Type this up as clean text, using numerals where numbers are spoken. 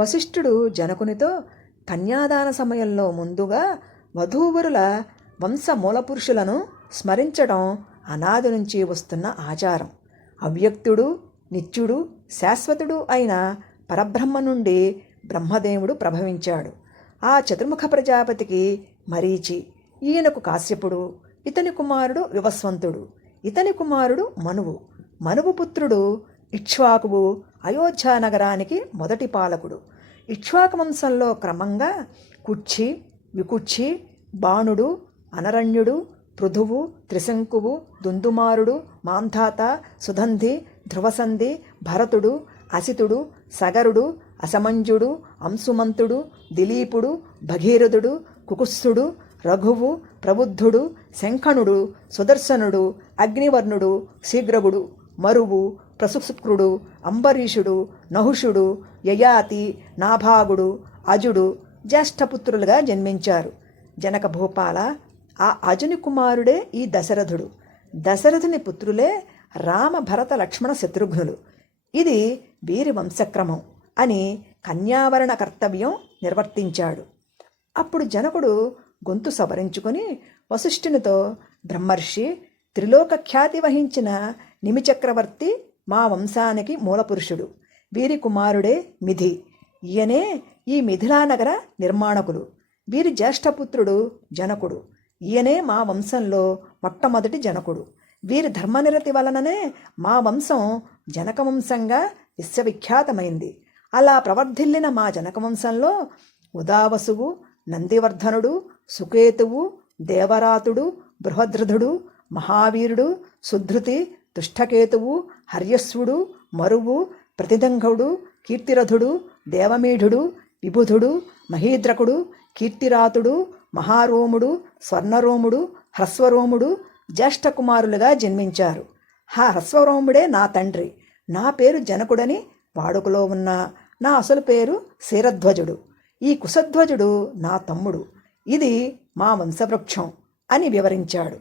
వశిష్ఠుడు జనకునితో కన్యాదాన సమయంలో ముందుగా వధూవరుల వంశ మూలపురుషులను స్మరించడం అనాది నుంచి వస్తున్న ఆచారం. అవ్యక్తుడు, నిత్యుడు, శాశ్వతుడు అయిన పరబ్రహ్మ నుండి బ్రహ్మదేవుడు ప్రభవించాడు. ఆ చతుర్ముఖ ప్రజాపతికి మరీచి, ఈయనకు కాశ్యపుడు, ఇతని కుమారుడు వివస్వంతుడు, ఇతని కుమారుడు మనువు, మనువు పుత్రుడు ఇక్ష్వాకువు అయోధ్యా నగరానికి మొదటి పాలకుడు. ఇక్ష్వాకు వంశంలో క్రమంగా కుక్షి, వికుక్షి, బాణుడు, అనరణ్యుడు, పృథువు, త్రిశంకువు, దుందుమారుడు, మాంధాత, సుధంధి, ధ్రువసంధి, భరతుడు, అసితుడు, సగరుడు, అసమంజుడు, అంశుమంతుడు, దిలీపుడు, భగీరథుడు, కుకుత్సుడు, రఘువు, ప్రబుద్ధుడు, శంఖణుడు, సుదర్శనుడు, అగ్నివర్ణుడు, శీఘ్రగుడు, మరువు, ప్రసుశుక్రుడు, అంబరీషుడు, నహుషుడు, యయాతి, నాభాగుడు, అజుడు జ్యేష్ఠపుత్రులుగా జన్మించారు. జనక భూపాల, ఆ అజుని కుమారుడే ఈ దశరథుడు. దశరథుని పుత్రులే రామ, భరత, లక్ష్మణ, శత్రుఘ్నులు. ఇది వీరి వంశక్రమం అని కన్యావరణ కర్తవ్యం నిర్వర్తించాడు. అప్పుడు జనకుడు గొంతు సవరించుకొని వశిష్ఠునితో, బ్రహ్మర్షి, త్రిలోక ఖ్యాతి వహించిన నిమిచక్రవర్తి మా వంశానికి మూలపురుషుడు. వీరి కుమారుడే మిథి. ఈయనే ఈ మిథిలానగర నిర్మాణకులు. వీరి జ్యేష్ఠపుత్రుడు జనకుడు. ఈయనే మా వంశంలో మొట్టమొదటి జనకుడు. వీరి ధర్మనిరతి వలననే మా వంశం జనకవంశంగా విశ్వవిఖ్యాతమైంది. అలా ప్రవర్ధిల్లిన మా జనకవంశంలో ఉదావసువు, నందివర్ధనుడు, సుకేతువు, దేవరాతుడు, బృహద్రథుడు, మహావీరుడు, సుధృతి, దుష్టకేతువు, హర్యస్వుడు, మరువు, ప్రతిదంగవుడు, కీర్తిరథుడు, దేవమీఢుడు, విబుధుడు, మహీద్రకుడు, కీర్తిరాతుడు, మహారోముడు, స్వర్ణరోముడు, హ్రస్వరోముడు జ్యేష్ఠకుమారులుగా జన్మించారు. ఆ హ్రస్వరోముడే నా తండ్రి. నా పేరు జనకుడని వాడుకలో ఉన్న నా అసలు పేరు శీరధ్వజుడు. ఈ కుశధ్వజుడు నా తమ్ముడు. ఇది మా వంశవృక్షం అని వివరించాడు.